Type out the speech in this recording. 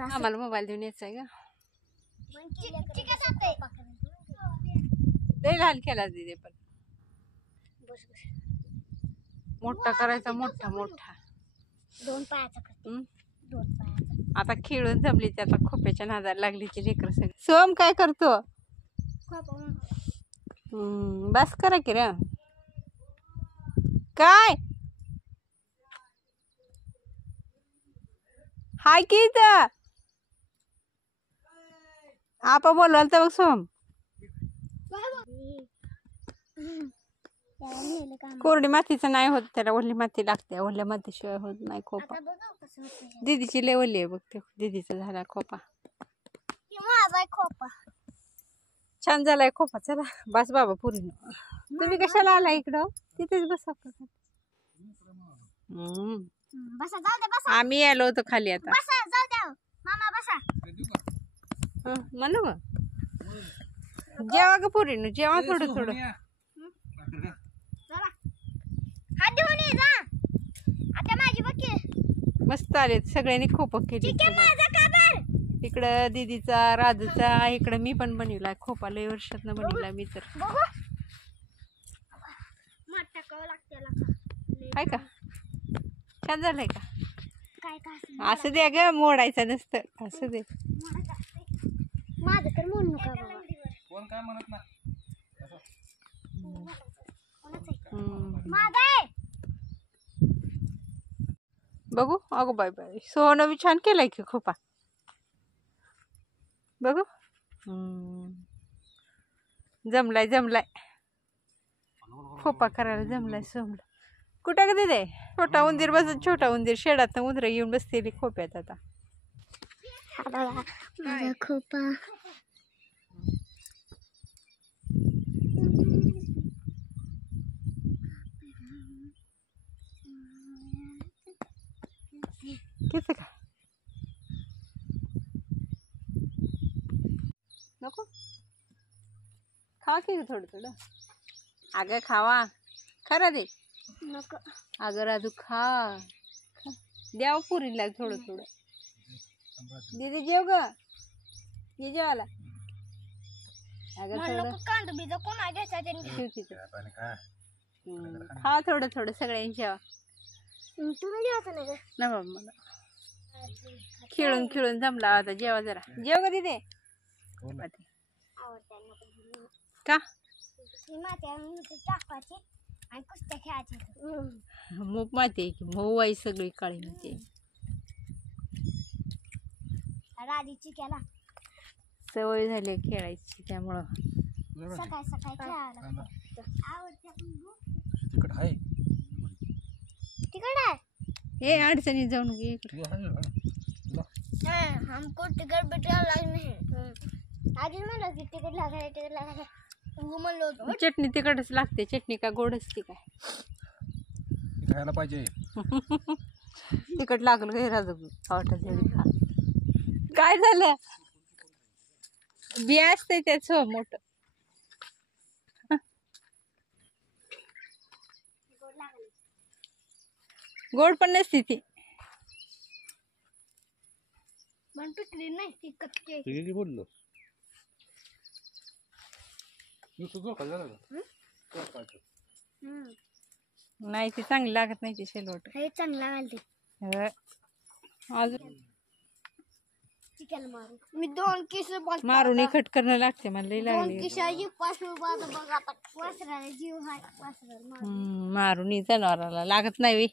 आम्हाला मोबाईल देऊन यायचा आहे का लय लहान केला दिदे पण मोठा करायचा मोठा मोठा 2 पायाचा करते 2 पायाचा आता खेळून जमली ती आता खोप्याच्या नादाला लागली ती लेकर सगळी सोम काय करतो बस करा की रे काय हाय की इथं आपा बोलवाल तर बघ सोम कोरडी मातीचं नाही होत त्याला ओली माती लागते ओल्या मातीशिवाय होत नाही खोपा दीदीची लय ओली आहे बघ ते दीदीचा झाला खोपा छान झालाय खोपा चला बस बाबा पुरीन तुम्ही कशाला आला इकडं तिथेच बसा आम्ही आलो होतो खाली आता म्हणू जेवा ग पुरीन जेवा थोडं थोडं मस्त आले सगळ्यांनी खोपा केली इकडं दीदीचा राजूचा इकडं मी पण बनवलाय खोपा लय वर्षातनं बनवलाय मी तर आहे का छान झालंय का असं दे ग मोडायचं नसतं असं दे माझं तर म्हणू नका कोण काय म्हणत ना बघू अगो बाय बाय सोनं बी छान केलंय की खोपा बघू जमलाय जमलाय खोपा करायला जमलाय सोमला कुठं का दे छोटा उंदीर बसत छोटा उंदीर शेडात उंदर येऊन बसतेली खोप्यात आता खोपा किती का नको खा की थोडं थोडं अगं खावा खरं दे नको अगं राजू खा द्याव पुरीला थोडं थोडं दीदी जेव ग ये जेवायला अगं थोडं खा थोडं थोडं सगळ्यांच्या ना बाबा मला खेळून खेळून जमला आता जेवा जरा जेव ग दीदी का मूग माती आहे की मऊ आई सगळी काळी माती राजीची केला सवय झाली खेळायची त्यामुळं सकाळी सकाळी खेळायला तिकड आहे तिकड आहे हे अडचणी जाऊन घे हमको टिकट भेटायला नाही आधी म्हणलं की टिकट लागायला म्हणलो होतो चटणी तिखटच लागते चटणी का गोड असते काय खायला पाहिजे तिखट लागलं काही राजू आवडत खा काय झालं बिया असते त्याच मोठ गोड पण नसते ती पण पिकली नाही ती कच्ची ठीक बोललो नाही ती चांगली लागत नाही ती शेलवट हे चांगला घालते अजून चिकन मारू मी 2 किस मारून खट करणं लागते मला लई 2 लागली किसाची 5 रुपयाचा बघ आता वासराला जीव हाय वासराला मारून जनावराला लागत नाही